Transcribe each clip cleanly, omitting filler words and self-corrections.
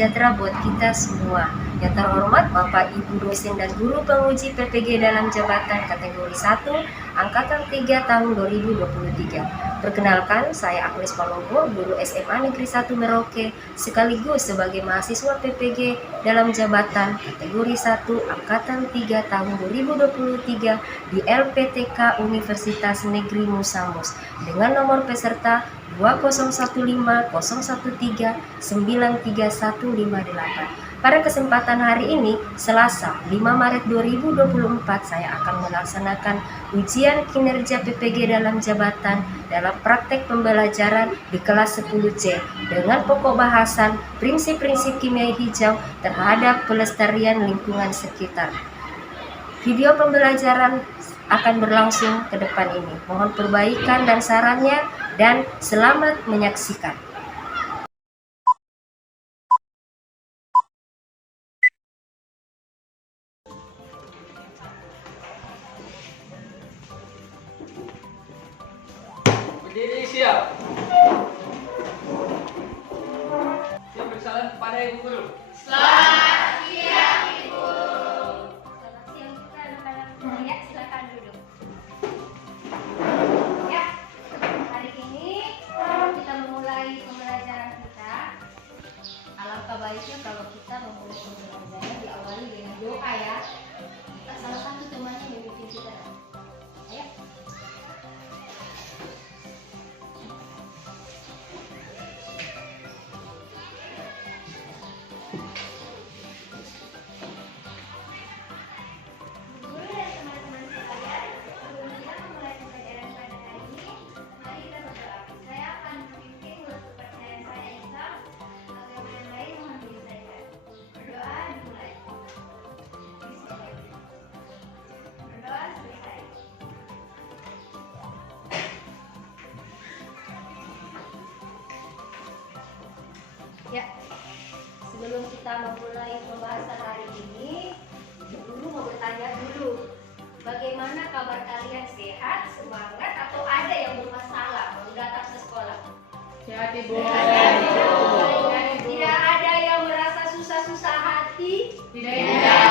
sejahtera buat kita semua. Yang terhormat Bapak Ibu dosen dan guru penguji PPG dalam jabatan kategori 1 Angkatan 3 tahun 2023. Perkenalkan, saya Agnes Palogo, guru SMA Negeri 1 Merauke, sekaligus sebagai mahasiswa PPG dalam jabatan kategori 1 Angkatan 3 tahun 2023 di LPTK Universitas Negeri Musamus dengan nomor peserta 2001593158. Pada kesempatan hari ini, Selasa 5 Maret 2024, saya akan melaksanakan ujian kinerja PPG dalam jabatan dalam praktek pembelajaran di kelas 10C dengan pokok bahasan prinsip-prinsip kimia hijau terhadap pelestarian lingkungan sekitar. Video pembelajaran akan berlangsung ke depan ini. Mohon perbaikan dan sarannya dan selamat menyaksikan. Berdiri siap. Siap bersalam kepada Ibu Guru. Selamat siang Ibu. Selamat siang juga anak-anak. Ya, silakan duduk. Ya, hari ini kita memulai pembelajaran kita. Alangkah baiknya kalau kita memulai pembelajaran diawali dengan doa ya. Kita salah satu temannya memimpin kita. Ya. Ya, sebelum kita memulai pembahasan hari ini, Guru mau bertanya dulu, bagaimana kabar kalian? Sehat, semangat, atau ada yang bermasalah baru datang ke sekolah? Sehat Ibu. Tidak ada yang merasa susah-susah hati? Tidak.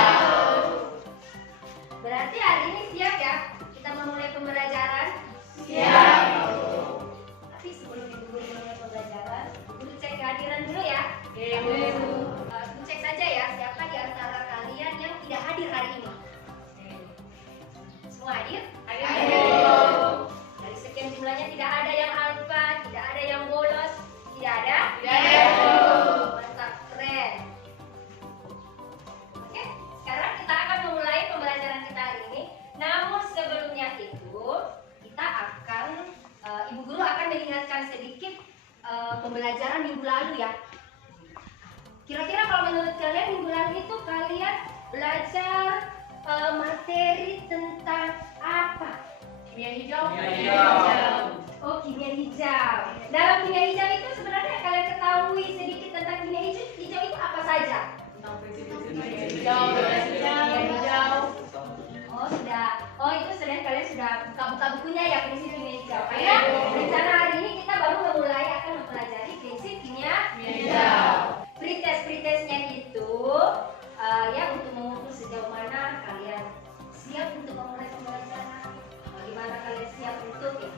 Berarti hari ini siap ya? Kita memulai pembelajaran? Siap. Tapi sebelum Ibu memulai pembelajaran, Guru cek kehadiran dulu ya. Ibu. Cek saja ya, siapa di antara kalian yang tidak hadir hari ini? Semua hadir? Dari sekian jumlahnya tidak ada yang alfa, tidak ada yang bolos, tidak ada? Mantap, keren. Oke, sekarang kita akan memulai pembelajaran kita hari ini. Namun sebelumnya itu, kita akan, Ibu Guru akan mengingatkan sedikit pembelajaran minggu lalu ya. Kira-kira kalau menurut kalian minggu lalu itu kalian belajar materi tentang apa? Kimia hijau. Oh, kimia hijau. Dalam kimia hijau itu sebenarnya kalian ketahui sedikit tentang kimia hijau. Hijau itu apa saja? Tentang prinsip-prinsip kimia hijau. Oh, sudah. Oh, itu selain kalian sudah buka-buka bukunya ya, prinsip kimia hijau. Karena rencana hari ini kita baru memulai akan mempelajari prinsip kimia hijau. Pretest-pretestnya itu ya untuk mengukur sejauh mana kalian siap untuk memulai pembelajaran, bagaimana kalian siap untuk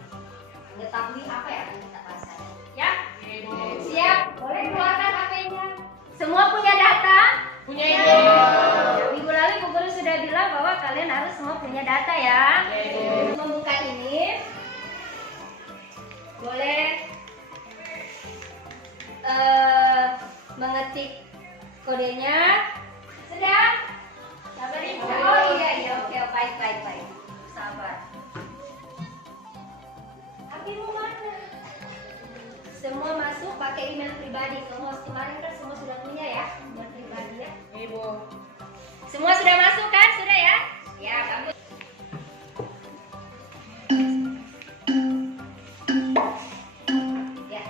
mengetahui apa yang akan kita bahas. Ya? Siap? Boleh keluarkan HP-nya. Semua punya data? Punya Ya. Ibu. Minggu lalu Ibu Guru sudah bilang bahwa kalian harus semua punya data ya. Untuk membuka ini, boleh mengetik kodenya. Sedang? Sabar Ibu. Oh iya, oke, baik. Sabar. HP-mu mana? Semua masuk pakai email pribadi. Semua kemarin kan semua sudah punya ya, email pribadi ya. Ibu. Semua sudah masuk kan? Sudah ya? Ya, bagus. Ya.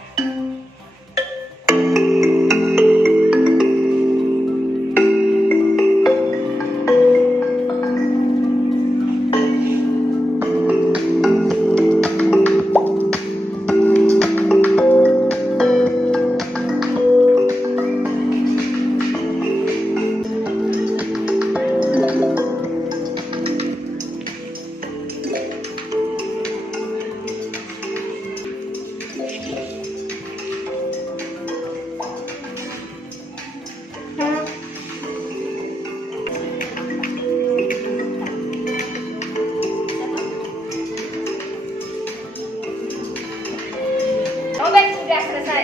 Robek sudah selesai.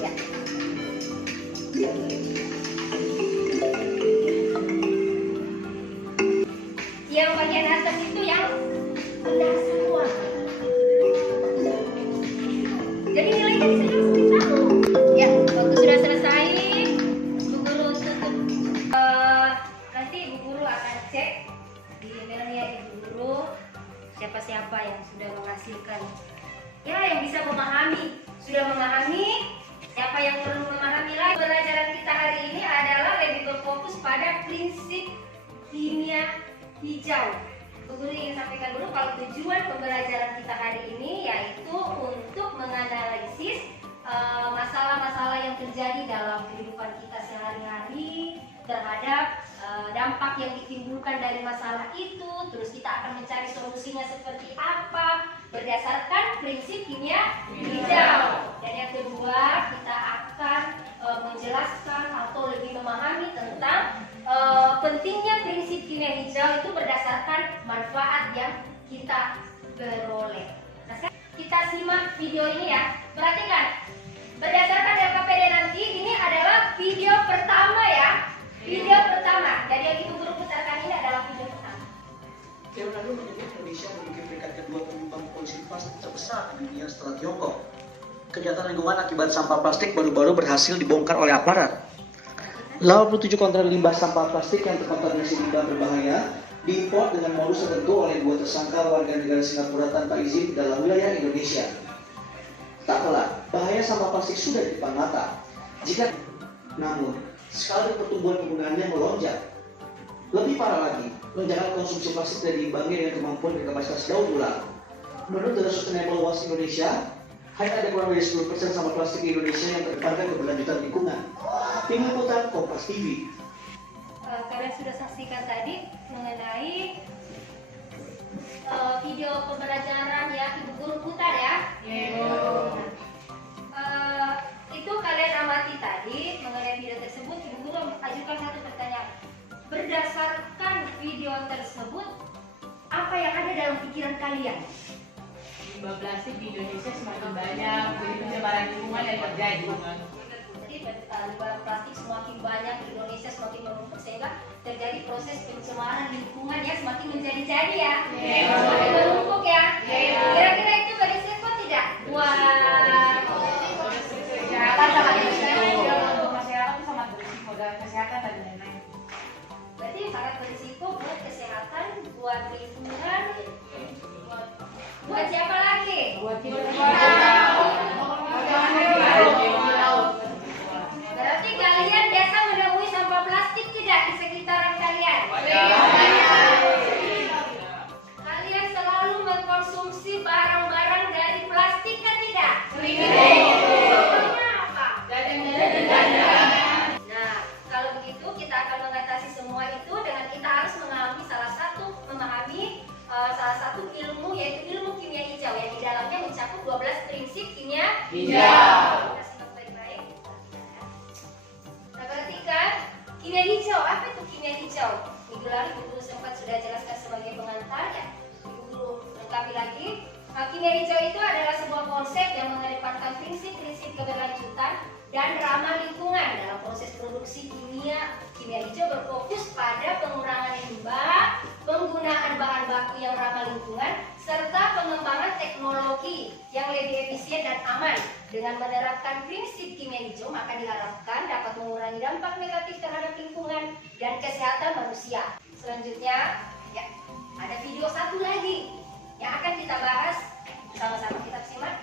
Ya. Yang bagian atas itu yang udah semua. Jadi nilainya bisa langsung tahu. Ya, waktu sudah selesai, Bu Guru tutup. Nanti Bu Guru akan cek di emailnya Ibu Guru siapa-siapa yang sudah menghasilkan. Ya, yang bisa memahami, sudah memahami. Siapa yang perlu memahami lagi? Pelajaran kita hari ini adalah lebih berfokus pada prinsip kimia hijau. Bu Guru ingin sampaikan dulu kalau tujuan pembelajaran kita hari ini yaitu untuk menganalisis masalah-masalah yang terjadi dalam kehidupan kita sehari-hari terhadap dampak yang ditimbulkan dari masalah itu. Terus kita akan mencari solusinya seperti apa berdasarkan prinsip kimia hijau. Dan yang kedua kita akan menjelaskan atau lebih memahami tentang pentingnya prinsip kimia hijau itu berdasarkan manfaat yang kita peroleh. Nah, kita simak video ini ya. Perhatikan. Berdasarkan LKPD nanti ini adalah video pertama ya. Video pertama. Jadi yang Ibu Guru putarkan ini adalah video pertama. Yang lalu menyebut Indonesia memiliki peringkat kedua penyumbang polusi plastik terbesar di dunia setelah Tiongkok. Kejahatan lingkungan akibat sampah plastik baru-baru berhasil dibongkar oleh aparat. 87 kontainer limbah sampah plastik yang terkontaminasi limbah berbahaya diimpor dengan modus tertentu oleh dua tersangka warga negara Singapura tanpa izin dalam wilayah Indonesia. Tak pelak, bahaya sampah plastik sudah di depan mata. Namun, skala pertumbuhan penggunaannya melonjak. Lebih parah lagi, lonjakan konsumsi plastik tidak diimbangi dengan kemampuan dan kapasitas daur ulang. Menurut data Sustainable Waste Indonesia, hanya ada kurang dari 10% sampah plastik di Indonesia yang terdepankan keberlanjutan lingkungan. Tim Liputan Kompas TV. Kalian sudah saksikan tadi mengenai video pembelajaran yang Ibu Guru putar ya. Itu kalian amati tadi mengenai video tersebut. Ibu Guru ajukan satu pertanyaan. Berdasarkan video tersebut, apa yang ada dalam pikiran kalian? Limbah plastik di Indonesia semakin banyak, jadi pencemaran lingkungan yang terjadi. Jadi limbah plastik semakin banyak di Indonesia, semakin menumpuk sehingga terjadi proses pencemaran lingkungan yang semakin menjadi-jadi ya. Semakin menumpuk ya. Kira-kira itu berisiko tidak? Kesehatan sangat berisiko, untuk masyarakat itu sangat berisiko dalam kesehatan dan lain-lain. Berarti sangat berisiko buat kesehatan, buat lingkungan, buat siapa lagi? Buat kita Berarti kalian biasa menemui sampah plastik tidak di sekitaran kalian? Kalian selalu mengkonsumsi barang-barang dari plastik kan tidak? Contohnya apa? Nah, kalau begitu kita akan mengatasi semua itu dengan kita harus memahami salah satu ilmu yaitu ilmu kimia hijau yang di dalamnya mencakup 12 prinsip kimia hijau. Kita simak baik-baik. Nah, perhatikan kimia hijau. Apa itu kimia hijau? Minggu lalu Ibu Guru sempat sudah jelaskan sebagai pengantar ya. Ibu Guru lengkapi lagi. Kimia hijau itu adalah sebuah konsep yang mengedepankan prinsip-prinsip keberlanjutan dan ramah lingkungan dalam proses produksi kimia. Kimia hijau berfokus pada pengurangan limbah, penggunaan bahan baku yang ramah lingkungan, serta pengembangan teknologi yang lebih efisien dan aman. Dengan menerapkan prinsip kimia hijau, maka diharapkan dapat mengurangi dampak negatif terhadap lingkungan dan kesehatan manusia. Selanjutnya, ya, ada video satu lagi yang akan kita bahas sama-sama. Kita simak.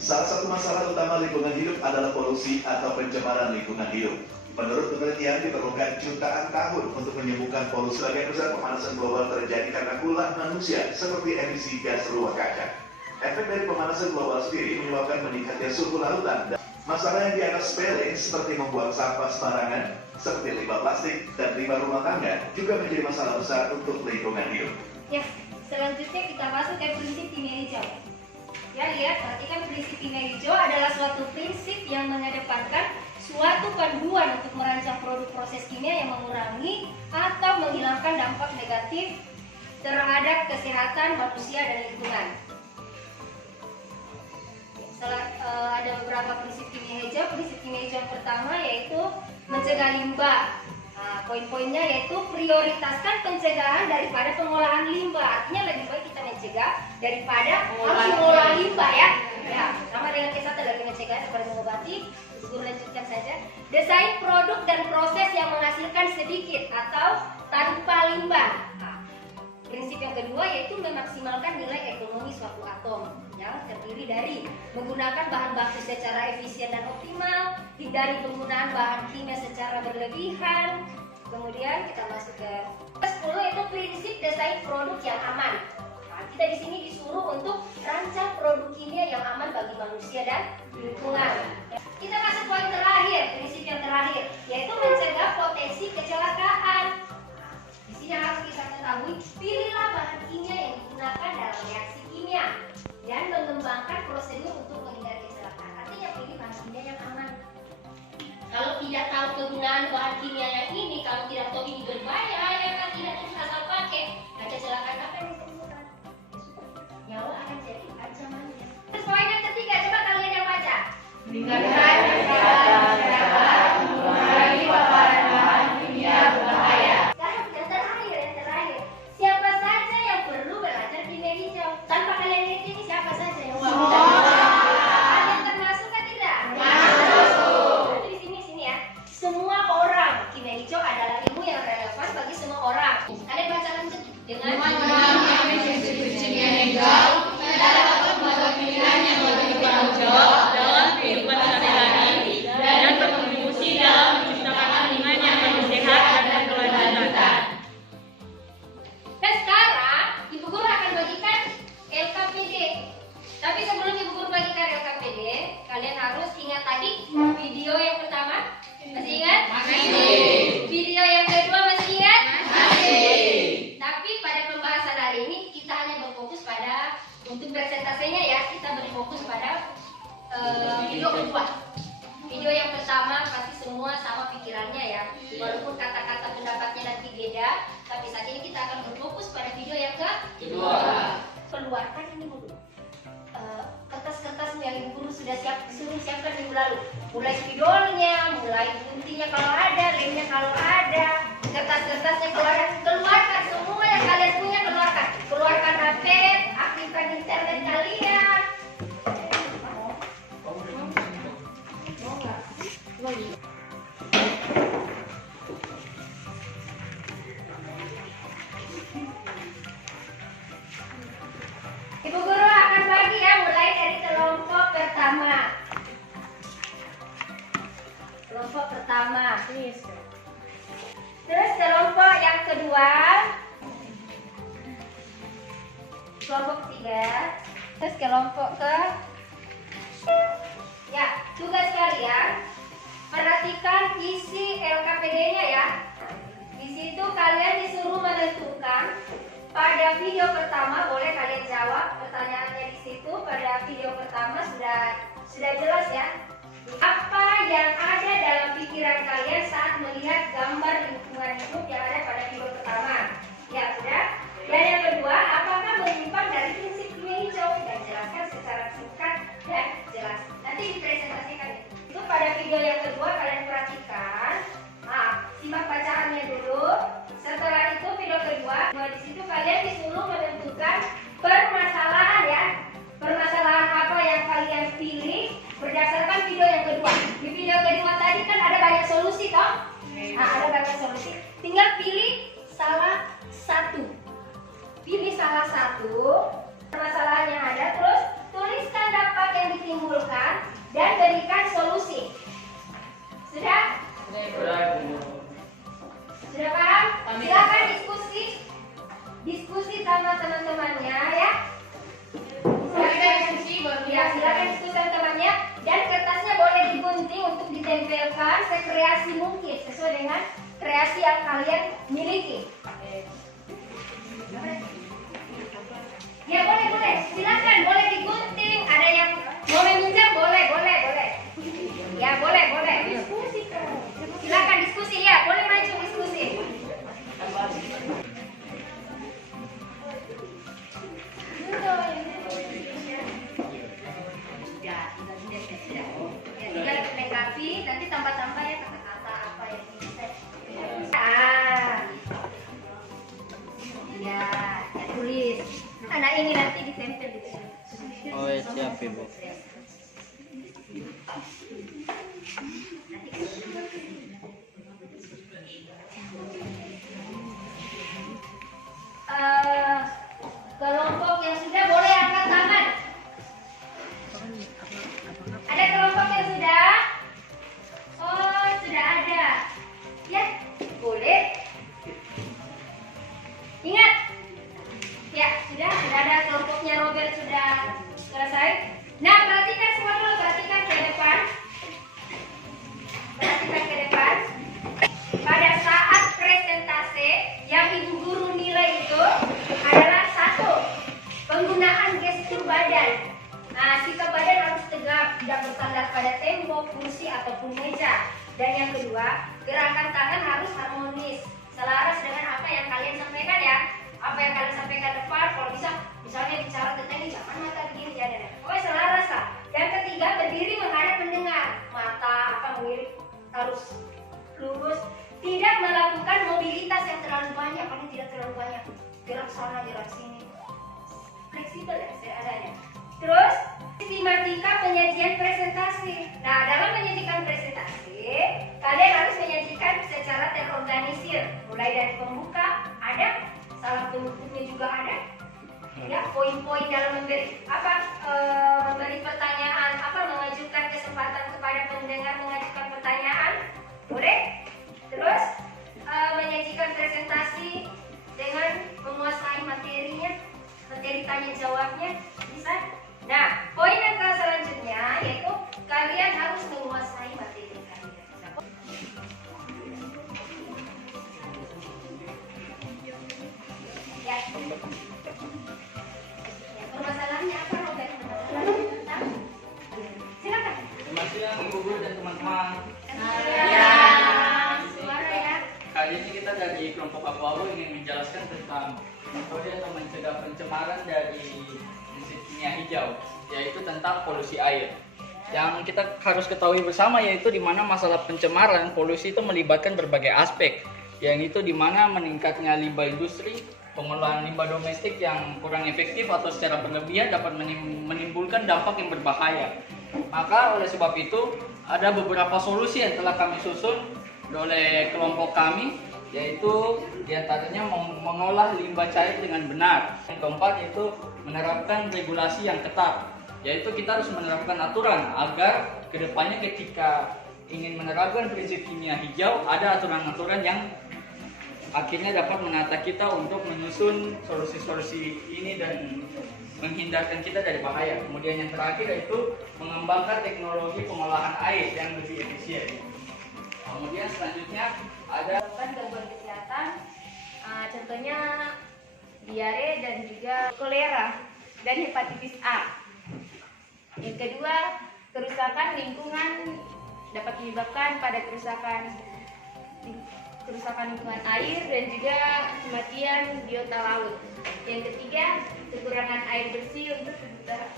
Salah satu masalah utama lingkungan hidup adalah polusi atau pencemaran lingkungan hidup. Menurut penelitian, diperlukan jutaan tahun untuk menyembuhkan polusi. Sebagian besar pemanasan global terjadi karena ulah manusia, seperti emisi gas rumah kaca. Efek dari pemanasan global sendiri menyebabkan meningkatnya suhu lautan. Masalah yang dianggap sepele seperti membuang sampah sembarangan seperti limbah plastik dan limbah rumah tangga juga menjadi masalah besar untuk lingkungan hidup. Ya, selanjutnya kita masuk ke prinsip kimia hijau. Ya, lihat, perhatikan prinsip kimia hijau adalah suatu prinsip yang mengedepankan suatu panduan untuk merancang produk proses kimia yang mengurangi atau menghilangkan dampak negatif terhadap kesehatan manusia dan lingkungan. Ada beberapa prinsip kimia hijau. Prinsip kimia hijau yang pertama yaitu mencegah limbah. Nah, poin-poinnya yaitu prioritaskan pencegahan daripada pengolahan limbah. Artinya lebih baik kita mencegah daripada mengolah limbah ya. Ya, sama dengan kesehatan, lagi mencegah daripada mengobati. Guru lanjutkan saja. Desain produk dan proses yang menghasilkan sedikit atau tanpa limbah. Nah, prinsip yang kedua yaitu memaksimalkan nilai ekonomi suatu atom yang terdiri dari menggunakan bahan baku secara efisien dan optimal, hindari penggunaan bahan kimia secara berlebihan. Kemudian kita masuk ke 10 itu prinsip desain produk yang aman. Nah, kita di sini disuruh untuk rancang produk kimia yang aman bagi manusia dan lingkungan. Kita masuk poin terakhir, prinsip yang terakhir yaitu mencegah potensi kecelakaan. Di sini harus kita ketahui, pilihlah bahan kimia yang digunakan dalam reaksi kimia dan mengembangkan prosedur untuk menghindari kecelakaan. Artinya pilih bahan kimia yang aman. Kalau tidak tahu kegunaan bahan kimia yang ini, kalau tidak tahu ini berbahaya, ya kan tidak asal pakai. Nah, kecelakaan apa yang ditemukan? Nyawa akan jadi ancamannya. Terus poin yang ketiga, coba kalian yang baca. Meningkatkan kesehatan masyarakat, mengurangi paparan bahan kimia berbahaya. Sekarang yang terakhir. Siapa saja yang perlu belajar kimia hijau? Tanpa kalian lihat ini siapa saja yang perlu belajar? Kalian termasuk kan tidak? Masuk. Nanti di sini ya. Semua orang. Kimia hijau adalah ilmu yang relevan bagi semua orang. Kalian baca lanjut dengan Memahami prinsip kimia hijau dapat membuat pilihan yang lebih bertanggung dalam kehidupan sehari-hari dan berkontribusi dalam menciptakan lingkungan yang lebih sehat dan berkelanjutan. Dan sekarang Ibu Guru akan bagikan LKPD. Tapi sebelum Ibu Guru bagikan LKPD, kalian harus ingat tadi video yang pertama. Masih ingat? Masih. Video yang kedua masih ingat? Masih. Tapi pada pembahasan hari ini kita hanya berfokus pada, untuk presentasenya ya, kita berfokus pada video kedua. Video yang pertama pasti semua sama pikirannya ya, walaupun kata-kata pendapatnya nanti beda, tapi saat ini kita akan berfokus pada video yang kedua. Keluarkan ini dulu kertas-kertas yang Ibu Guru sudah suruh siapkan minggu lalu, mulai spidolnya, mulai guntingnya kalau ada, lemnya kalau ada, kertas-kertasnya keluarkan semua yang kalian punya, keluarkan HP, aktifkan internet kalian. Ibu Guru akan bagi ya, mulai dari kelompok pertama. Kelompok pertama. Terus kelompok yang kedua. Kelompok ketiga. Terus kelompok ke. Ya, tugas kalian perhatikan isi LKPD-nya ya. Di situ kalian disuruh menentukan. Pada video pertama boleh kalian jawab pertanyaannya di situ. Pada video pertama sudah jelas ya. Apa yang ada dalam pikiran kalian saat melihat gambar lingkungan hidup yang ada pada video pertama? Ya sudah. Dan yang kedua, apakah menyimpang dari prinsip kimia hijau? Dan jelaskan secara singkat dan jelas. Nanti dipresentasikan itu. Pada video yang kedua kalian perhatikan. Simak bacaannya dulu. Setelah itu video kedua, di situ kalian disuruh menentukan permasalahan ya. Permasalahan apa yang kalian pilih berdasarkan video yang kedua. Di video kedua tadi kan ada banyak solusi toh? Ada banyak solusi. Tinggal pilih salah satu. Pilih salah satu permasalahan yang ada, terus tuliskan dampak yang ditimbulkan dan berikan solusi. Sudah? Sudah paham? Silakan diskusi sama teman-temannya ya. Silakan diskusi sama temannya, dan kertasnya boleh digunting untuk ditempelkan sekreasi mungkin sesuai dengan kreasi yang kalian miliki. Ya boleh, silakan, boleh digunting. Ada yang mau meminjam, boleh. Ya boleh. Silakan diskusi ya, boleh maju diskusi. Ya, tinggal melengkapi, nanti tambah-tambah ya kata-kata apa yang bisa. Ya tulis. Nah ini nanti ditempel di sini. Oh ya, siap Ibu. Kelompok yang sudah boleh angkat tangan. Ada kelompok yang sudah? Oh, sudah ada. Ya, boleh. Ingat. Ya, sudah ada kelompoknya Robert sudah selesai. Nah, perhatikan semua dulu, perhatikan ke depan. Pada saat presentasi yang Ibu Guru nilai itu adalah satu, penggunaan gestur badan. Nah, sikap badan harus tegap, tidak bersandar pada tembok, kursi ataupun meja. Dan yang kedua, gerakan tangan harus harmonis, selaras dengan apa yang kalian sampaikan ya. Apa yang kalian sampaikan depan, kalau bisa, misalnya bicara tentang ini, jangan mata begini, ya. Pokoknya selaras lah. Yang ketiga, berdiri menghadap mendengar, mata mirip harus lurus. Tidak melakukan mobilitas yang terlalu banyak, karena tidak terlalu banyak gerak sana gerak sini, fleksibel ya seadanya. Terus sistematika penyajian presentasi. Nah, dalam menyajikan presentasi kalian harus menyajikan secara terorganisir, mulai dari pembuka ada, salam penutupnya juga ada ya, poin-poin dalam memberi memberi pertanyaan, mengajukan kesempatan kepada pendengar mengajukan pertanyaan, boleh. Terus menyajikan presentasi dengan menguasai materinya, materi tanya jawabnya bisa. Nah, poin yang selanjutnya yaitu kalian harus menguasai materi kalian. Ya. Permasalahannya apa, Robert? Silakan. Selamat siang Ibu Guru dan teman-teman. Suara ya. Kali ini kita dari kelompok abu-abu ingin menjelaskan tentang metode atau mencegah pencemaran dari prinsip kimia hijau, yaitu tentang polusi air. Yang kita harus ketahui bersama yaitu di mana masalah pencemaran polusi itu melibatkan berbagai aspek, yaitu di mana meningkatnya limbah industri, pengolahan limbah domestik yang kurang efektif atau secara berlebihan dapat menimbulkan dampak yang berbahaya. Maka oleh sebab itu ada beberapa solusi yang telah kami susun oleh kelompok kami, yaitu diantaranya mengolah limbah cair dengan benar. Yang keempat yaitu menerapkan regulasi yang ketat, yaitu kita harus menerapkan aturan agar kedepannya ketika ingin menerapkan prinsip kimia hijau ada aturan-aturan yang akhirnya dapat menata kita untuk menyusun solusi-solusi ini dan menghindarkan kita dari bahaya. Kemudian yang terakhir yaitu mengembangkan teknologi pengolahan air yang lebih efisien. Kemudian selanjutnya ada gangguan kesehatan, contohnya diare dan juga kolera dan hepatitis A. Yang kedua, kerusakan lingkungan dapat menyebabkan pada kerusakan lingkungan air dan juga kematian biota laut. Yang ketiga, kekurangan air bersih untuk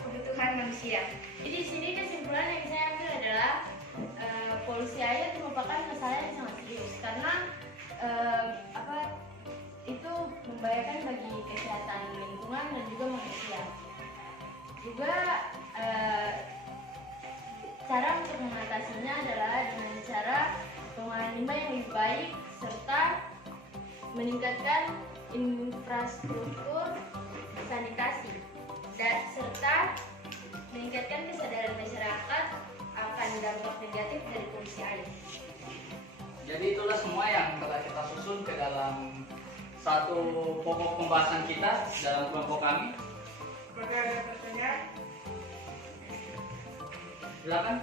kebutuhan manusia. Jadi di sini kesimpulan yang saya ambil adalah polusi air merupakan masalah yang sangat serius karena itu membahayakan bagi kesehatan lingkungan dan juga manusia. Juga cara untuk mengatasinya adalah dengan cara pengolahan limbah yang lebih baik serta meningkatkan infrastruktur sanitasi dan serta meningkatkan kesadaran masyarakat akan dampak negatif dari polusi air. Jadi itulah semua yang telah kita susun ke dalam satu pokok pembahasan kita dalam kelompok kami. Apakah ada pertanyaan? Silakan.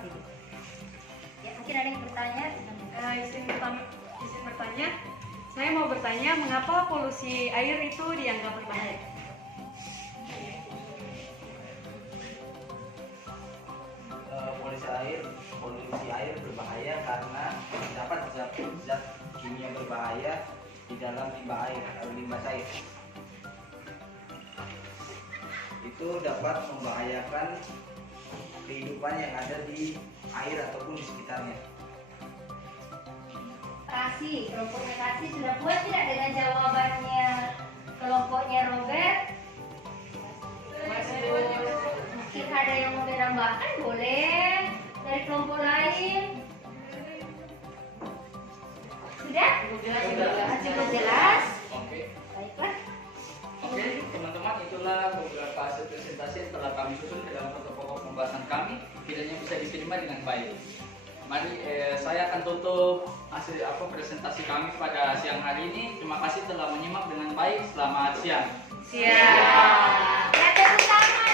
Ya, mungkin ada yang bertanya. Izin mau bertanya mengapa polusi air itu dianggap berbahaya? Polusi air berbahaya karena terdapat zat kimia berbahaya di dalam limbah air atau limbah cair. Itu dapat membahayakan kehidupan yang ada di air ataupun di sekitarnya. Kelompoknya Kasih sudah puas tidak dengan jawabannya kelompoknya Robert? Mungkin ada yang mau menambahkan, boleh dari kelompok lain. Sudah? Cukup jelas? Oke. Baiklah. Oke, teman-teman, itulah beberapa hasil presentasi yang telah kami susun dalam pokok pembahasan kami, kiranya bisa diterima dengan baik. Mari saya akan tutup hasil presentasi kami pada siang hari ini. Terima kasih telah menyimak dengan baik. Selamat siang. Siap. Ya, tepuk tangan.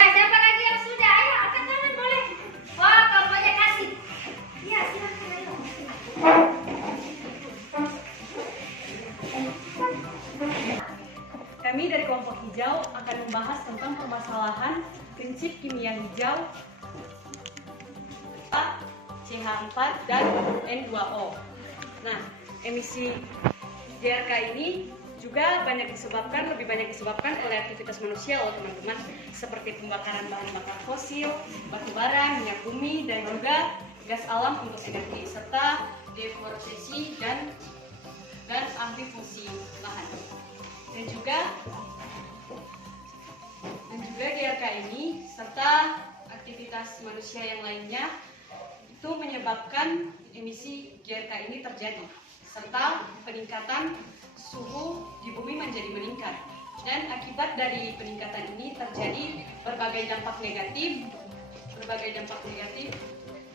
Siapa lagi yang sudah? Ayo, angkat tangan boleh. Wah, kelompoknya Kasih. Iya, silakan ayo. Kami dari kelompok hijau akan membahas tentang permasalahan prinsip kimia hijau CH4 dan N2O. Nah, emisi GRK ini juga lebih banyak disebabkan oleh aktivitas manusia loh teman-teman, seperti pembakaran bahan bakar fosil, batu bara, minyak bumi, dan juga gas alam untuk energi, serta deforestasi dan alih fungsi lahan. Dan juga GRK ini serta aktivitas manusia yang lainnya itu menyebabkan emisi GRK ini terjadi, serta peningkatan suhu di bumi menjadi meningkat. Dan akibat dari peningkatan ini terjadi berbagai dampak negatif.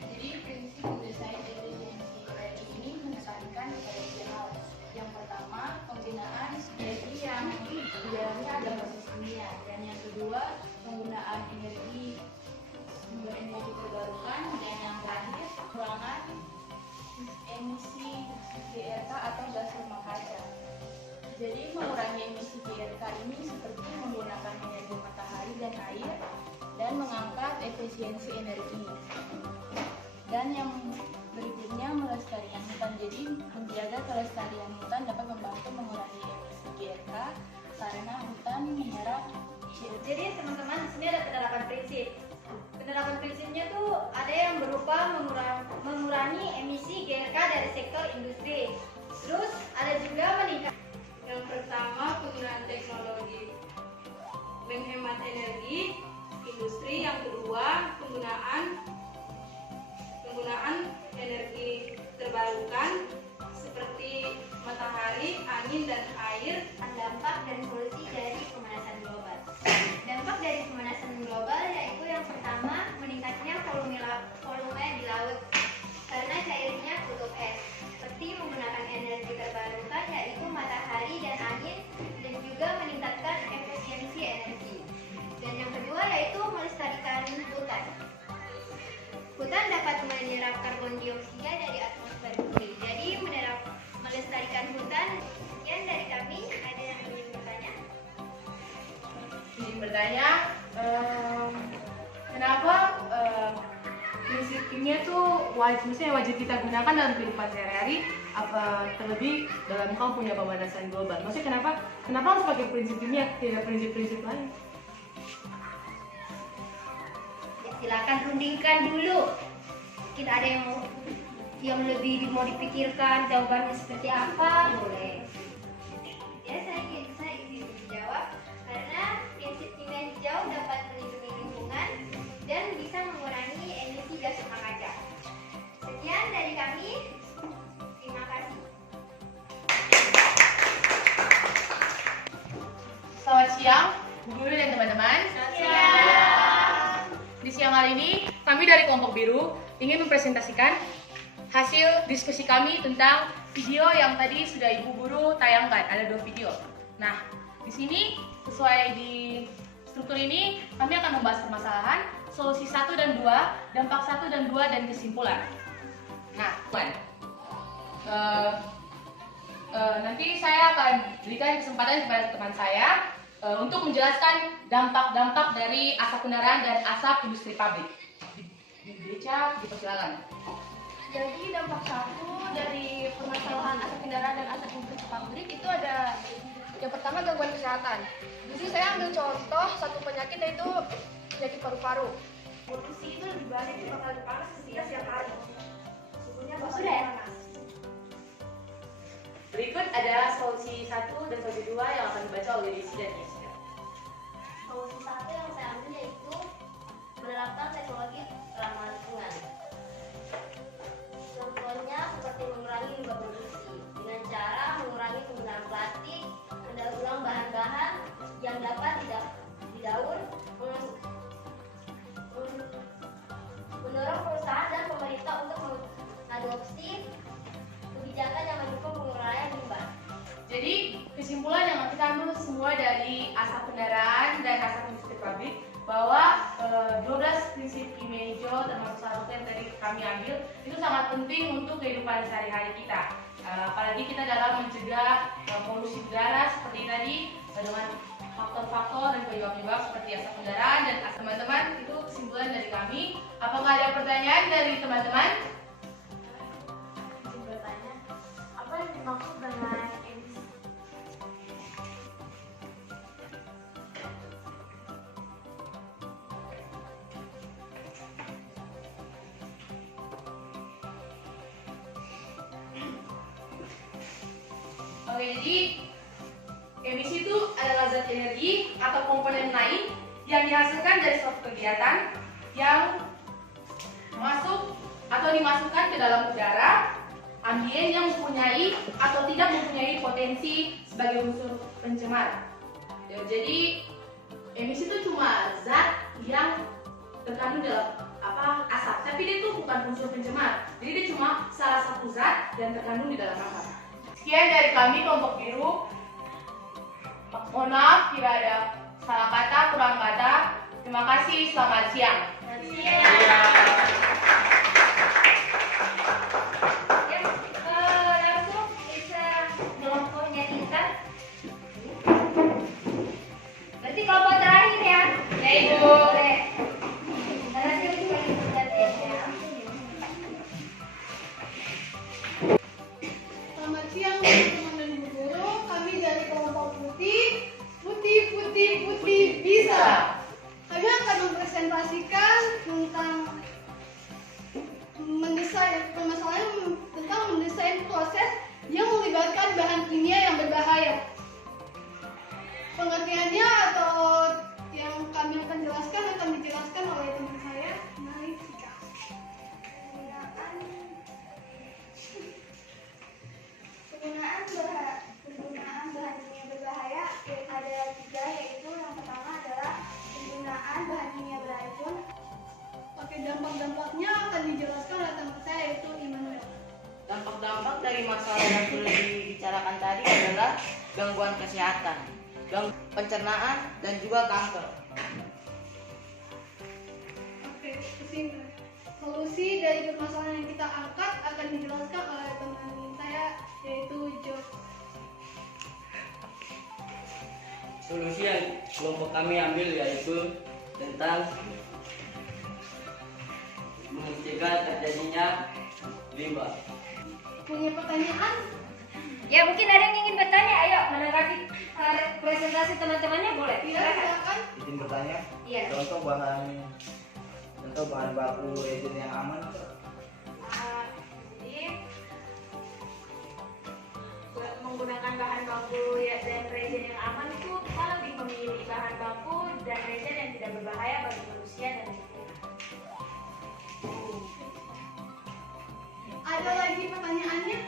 Jadi prinsip mendesain efisiensi energi ini menekankan pada 3 hal. Yang pertama, penggunaan energi yang di dalamnya ada proses kimia, dan yang kedua, penggunaan sumber energi terbarukan, dan yang terakhir, pengurangan emisi GRK atau gas rumah kaca. Jadi mengurangi emisi GRK ini seperti menggunakan energi matahari dan air dan mengangkat efisiensi energi. Dan yang berikutnya, melestarikan hutan. Jadi menjaga kelestarian hutan dapat membantu mengurangi emisi GRK karena hutan menyerap CO2. Jadi teman-teman, di sini ada penerapan prinsip. Penerapan prinsipnya tuh ada yang berupa mengurangi emisi GRK dari sektor industri. Terus ada juga meningkat. Yang pertama, penggunaan teknologi menghemat energi industri. Yang kedua, penggunaan energi terbarukan seperti matahari, angin, dan air. Dampak dan solusi dari pemanasan global. Dampak dari pemanasan global yaitu yang pertama, meningkatnya volume di laut karena cairnya kutub es. Seperti menggunakan energi terbarukan yaitu matahari dan angin, dan juga meningkatkan efisiensi energi. Dan yang kedua yaitu melestarikan hutan. Hutan dapat menyerap karbon dioksida dari atmosfer bumi. Jadi melestarikan hutan. Sekian dari kami. Ada yang ingin bertanya? Izin bertanya, kenapa prinsip kimia itu wajib kita gunakan dalam kehidupan sehari-hari, terlebih dalam kaum punya pemanasan global? Maksudnya kenapa harus pakai prinsip kimia, tidak prinsip-prinsip lain? Ya, silakan rundingkan dulu. Mungkin ada yang lebih mau dipikirkan jawabannya seperti apa, boleh. Ya, saya izin menjawab karena prinsip kimia hijau dapat melindungi lingkungan dan bisa mengurangi emisi gas rumah kaca. Sekian dari kami. Terima kasih. Selamat siang, Bu Guru dan teman-teman. Di siang hari ini, kami dari kelompok biru ingin mempresentasikan hasil diskusi kami tentang video yang tadi sudah Ibu Guru tayangkan. Ada 2 video. Nah, di sini sesuai di struktur ini kami akan membahas permasalahan solusi 1 dan 2, dampak 1 dan 2, dan kesimpulan. Nah, nanti saya akan berikan kesempatan kepada teman saya untuk menjelaskan dampak-dampak dari asap kendaraan dan asap industri pabrik. Beca, dipersilakan. Jadi dampak 1 dari permasalahan asap kendaraan dan asap industri pabrik itu ada yang pertama gangguan kesehatan. Jadi saya ambil contoh satu penyakit yaitu penyakit paru-paru. Polusi itu lebih banyak dibakar panas ketika siang hari. Suhunya bakal panas. Berikut ada solusi 1 dan solusi 2 yang akan dibaca oleh Desi dan Yesya. Solusi 1 yang saya ambil yaitu menerapkan teknologi ramah lingkungan. Contohnya seperti mengurangi limbah produksi dengan cara mengurangi penggunaan plastik, mendaur ulang bahan-bahan yang dapat didaur, mendorong perusahaan dan pemerintah untuk mengadopsi kebijakan yang mendukung pengurangan limbah. Jadi kesimpulan yang kita ambil semua dari asap kendaraan dan asap industri pabrik bahwa 12 prinsip kimia hijau termasuk salah satu yang tadi kami ambil itu sangat penting untuk kehidupan sehari-hari kita. Apalagi kita dalam mencegah polusi udara seperti tadi dengan faktor-faktor dan penyebab-penyebab seperti asap kendaraan dan asap. Teman-teman, itu kesimpulan dari kami. Apakah ada pertanyaan dari teman-teman? Bertanya, apa yang dimaksud dengan emisi? Oke, jadi emisi itu adalah zat energi atau komponen lain yang dihasilkan dari suatu kegiatan yang masuk atau dimasukkan ke dalam udara ambien yang mempunyai atau tidak mempunyai potensi sebagai unsur pencemar. Ya, jadi emisi itu cuma zat yang terkandung dalam asap, tapi dia itu bukan unsur pencemar. Jadi dia cuma salah satu zat yang terkandung di dalam asap. Sekian dari kami kelompok biru. Mohon maaf jika ada salah kata, kurang kata. Terima kasih, selamat siang. Langsung bisa kelompoknya kita. Berarti kelompok terakhir ya? Ya, Ibu. Boleh. Karena saya juga ikut ya. Selamat siang teman-teman dan ibu guru. Kami dari kelompok putih bisa. Kami akan mempresentasikan tentang permasalahan tentang mendesain proses yang melibatkan bahan kimia yang berbahaya. Pengertiannya atau yang kami akan jelaskan akan dijelaskan oleh teman saya, Malika. Penggunaan bahan kimia berbahaya ada 3, yaitu yang pertama adalah penggunaan bahan kimia beracun. Oke, dampak-dampaknya akan dijelaskan oleh teman saya yaitu Immanuel. Dampak-dampak dari masalah yang sudah dibicarakan tadi adalah gangguan kesehatan, pencernaan, dan juga kanker. Oke, kesimpulan. Solusi dari permasalahan yang kita angkat akan dijelaskan oleh teman saya yaitu Jo. Solusi yang kelompok kami ambil yaitu tentang mencegah terjadinya limbah. Punya pertanyaan? Ya, mungkin ada yang ingin bertanya. Ayo, menanggapi presentasi teman-temannya boleh. Iya, silakan. Izin bertanya. Iya. Contoh bahan baku resin yang aman. Jadi menggunakan bahan baku dan resin yang aman itu kita lebih memilih bahan baku dan resin yang tidak berbahaya bagi manusia dan lingkungan. Ada lagi pertanyaannya?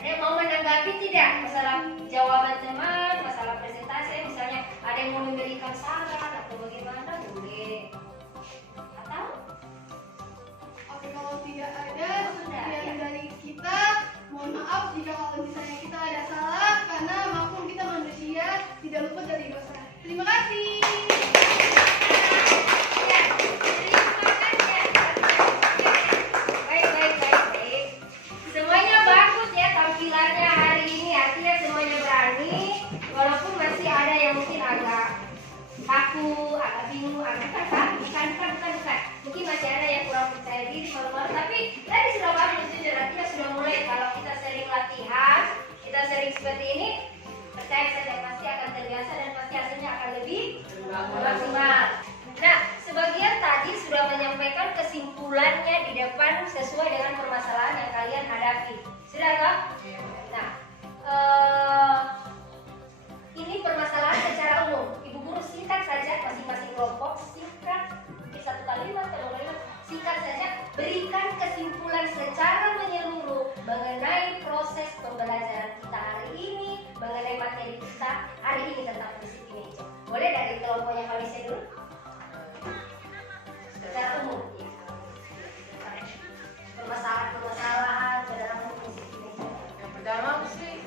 Ada yang mau menanggapi tidak masalah jawaban teman, masalah presentasi, misalnya ada yang mau memberikan saran atau bagaimana, boleh. Atau? Oke, kalau tidak ada, Sudah, sekian ya. dari kita. Mohon maaf jika kalau misalnya kita ada salah, karena maklum kita manusia tidak luput dari dosa. Terima kasih. Ya. bingung, bukan. Mungkin masih ada yang kurang percaya diri, malu-malu, tapi tadi sudah bagus, jujur, artinya sudah mulai. Kalau kita sering latihan, kita sering seperti ini, percaya saja pasti akan terbiasa dan pasti hasilnya akan lebih maksimal. Nah, sebagian tadi sudah menyampaikan kesimpulannya di depan sesuai dengan permasalahan yang kalian hadapi. Sudah toh? Nah, ini permasalahan secara umum. Ibu guru singkat saja masing-masing kelompok, singkat, mungkin 1 kalimat, 2 kalimat, singkat saja. Berikan kesimpulan secara menyeluruh mengenai proses pembelajaran kita hari ini, mengenai materi kita hari ini tentang prinsip ini. Boleh dari kelompoknya Felicia dulu? Secara umum, ya. Permasalahan dalam prinsip ini. Yang pertama sih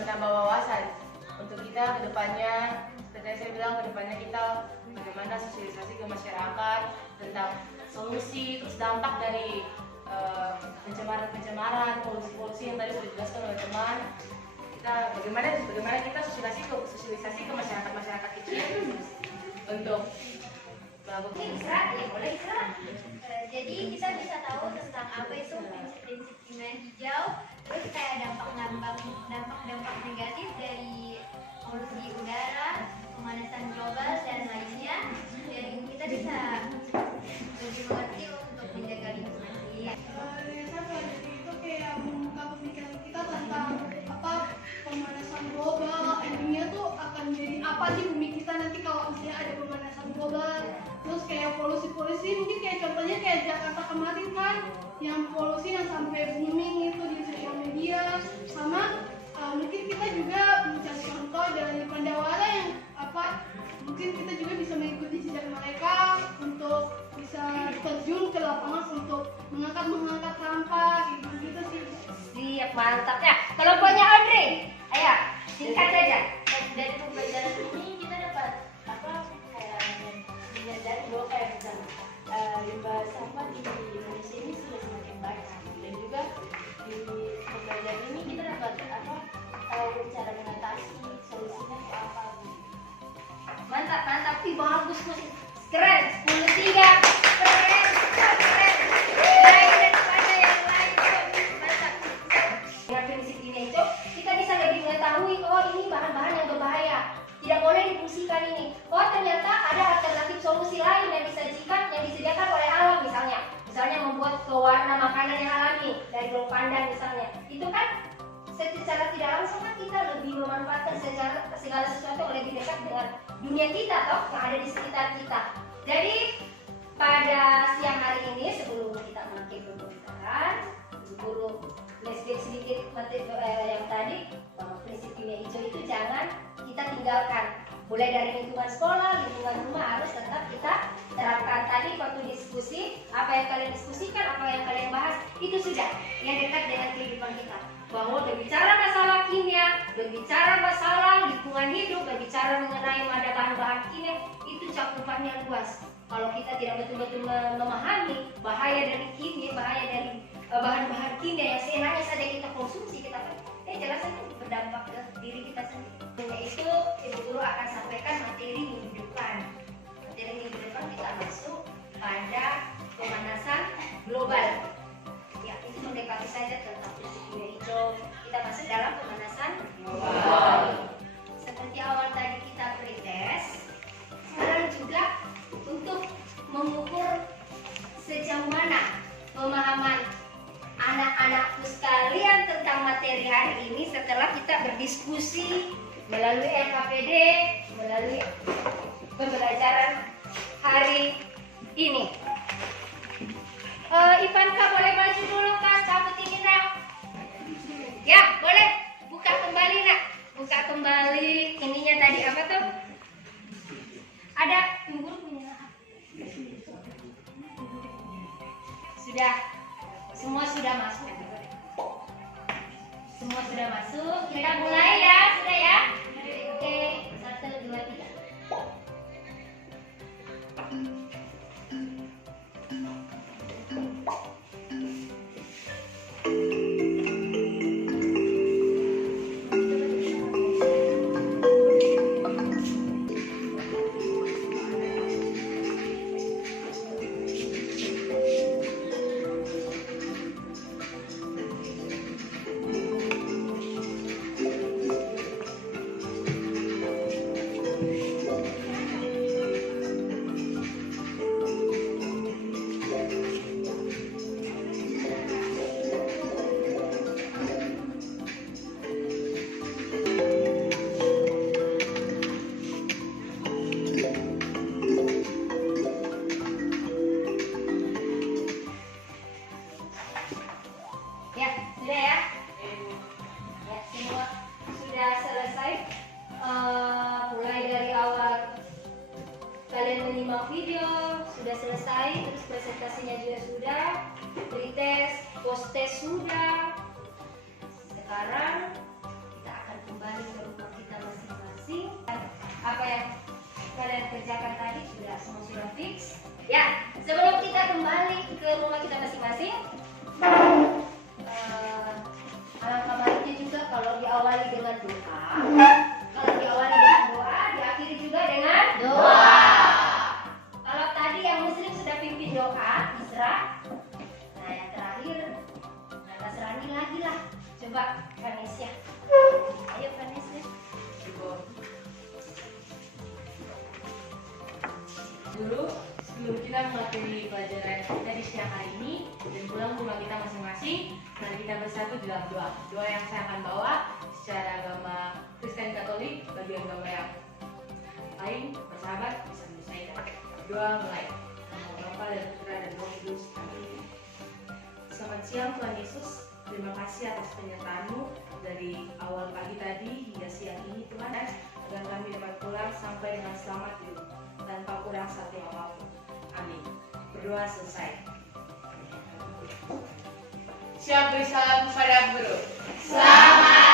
menambah wawasan untuk kita kedepannya. Seperti saya bilang, kedepannya kita bagaimana sosialisasi ke masyarakat tentang solusi, terus dampak dari pencemaran, polusi yang tadi sudah dijelaskan oleh teman. Kita bagaimana kita sosialisasi ke masyarakat kecil untuk Jadi kita bisa tahu tentang apa itu prinsip-prinsip kimia hijau, terus kayak dampak negatif dari polusi udara, pemanasan global dan lainnya. Dan kita bisa lebih mengerti untuk menjaga lingkungan. Saya pelajari itu kayak membuka pemikiran kita tentang apa pemanasan global, dunia tuh akan jadi apa di bumi kita nanti kalau misalnya ada pemanasan global. Terus kayak polusi mungkin kayak contohnya kayak Jakarta kemarin kan, yang polusi yang sampai booming itu di sosial media. Sama mungkin kita juga mencari contoh dari Pandawara yang mungkin kita juga bisa mengikuti jejak mereka untuk bisa terjun ke lapangan untuk mengangkat sampah gitu sih. Siap, mantap ya. Kelompoknya Audrey, ayo singkat saja. Dari pembelajaran ini kita dapat menyadari bahwa kayak misalnya limbah sampah di Indonesia ini sudah semakin banyak, dan juga di pembelajaran ini kita dapat tahu cara mengatasi, solusinya ke apa. Mantap. Ih, bagus. Keren. 10-3. Keren. Lain daripada yang lain. Mantap. Dengan prinsip ini itu kita bisa lebih mengetahui, oh ini bahan-bahan yang berbahaya, tidak boleh difungsikan ini. Oh ternyata ada alternatif solusi lain yang disediakan oleh alam, misalnya membuat pewarna makanan yang alami dari daun pandan misalnya. Itu kan secara tidak langsung kan kita lebih memanfaatkan segala sesuatu yang lebih dekat dengan dunia kita yang ada di sekitar kita. Jadi pada siang hari ini sebelum kita mengakhiri pembicaraan, guru flashback sedikit materi yang tadi, bahwa prinsip kimia hijau itu jangan kita tinggalkan. Mulai dari lingkungan sekolah, lingkungan rumah harus tetap kita terapkan. Tadi waktu diskusi, apa yang kalian diskusikan, apa yang kalian bahas, itu sudah yang dekat dengan kehidupan kita. Bahwa berbicara masalah kimia, berbicara masalah lingkungan hidup, berbicara mengenai ada bahan-bahan kimia, itu cakupannya luas. Kalau kita tidak betul-betul memahami bahaya dari kimia, bahaya dari bahan-bahan kimia yang seenaknya saja kita konsumsi, kita jelas itu berdampak ke diri kita sendiri. Itu Ibu Guru akan sampaikan materi minggu depan. Materi minggu depan kita masuk pada pemanasan global. Ya, itu mendekati saja tentang prinsip kimia hijau. Kita masuk dalam pemanasan global. Seperti awal tadi kita pretest, sekarang juga untuk mengukur sejauh mana pemahaman anak-anakku sekalian tentang materi hari ini setelah kita berdiskusi melalui LKPD, melalui pembelajaran hari ini. Ivanka boleh maju dulu Kak, cabut ini nak. Ya boleh, buka kembali nak, buka kembali ininya tadi apa tuh? Ada Ibu punya. Sudah. Semua sudah masuk. Semua sudah masuk. Kita mulai ya, sudah ya. Oke, 1, 2, 3. Ya, sudah ya? Ya, semua sudah selesai. Mulai dari awal kalian menyimak video sudah selesai, terus presentasinya juga sudah, pretest, post-test sudah. Sekarang kita akan kembali ke rumah kita masing-masing. Apa yang kalian kerjakan tadi semua sudah fix. Ya, sebelum kita kembali ke rumah kita masing-masing, alangkah baiknya juga kalau diawali dengan doa. Kalau diawali dengan doa, diakhiri juga dengan doa. Kalau tadi yang muslim sudah pimpin doa, Isra. Nah, yang terakhir Nasrani lagi lah. Coba Vanessa. Ayo Vanessa. Dulu sebelum kita mengakhiri pelajaran kita di siang hari ini dan pulang ke rumah kita masing-masing, mari kita bersatu dalam doa. Doa yang saya akan bawa secara agama Kristen Katolik, bagi agama yang lain bersahabat bisa menyelesaikan. Doa mulai. Nama Bapa dan Putra dan Roh Kudus. Amin. Selamat siang Tuhan Yesus. Terima kasih atas penyertaan-Mu dari awal pagi tadi hingga siang ini Tuhan, agar kami dapat pulang sampai dengan selamat di rumah tanpa kurang satu apapun. Amin. Berdoa selesai. Siap beri salam kepada guru. Selamat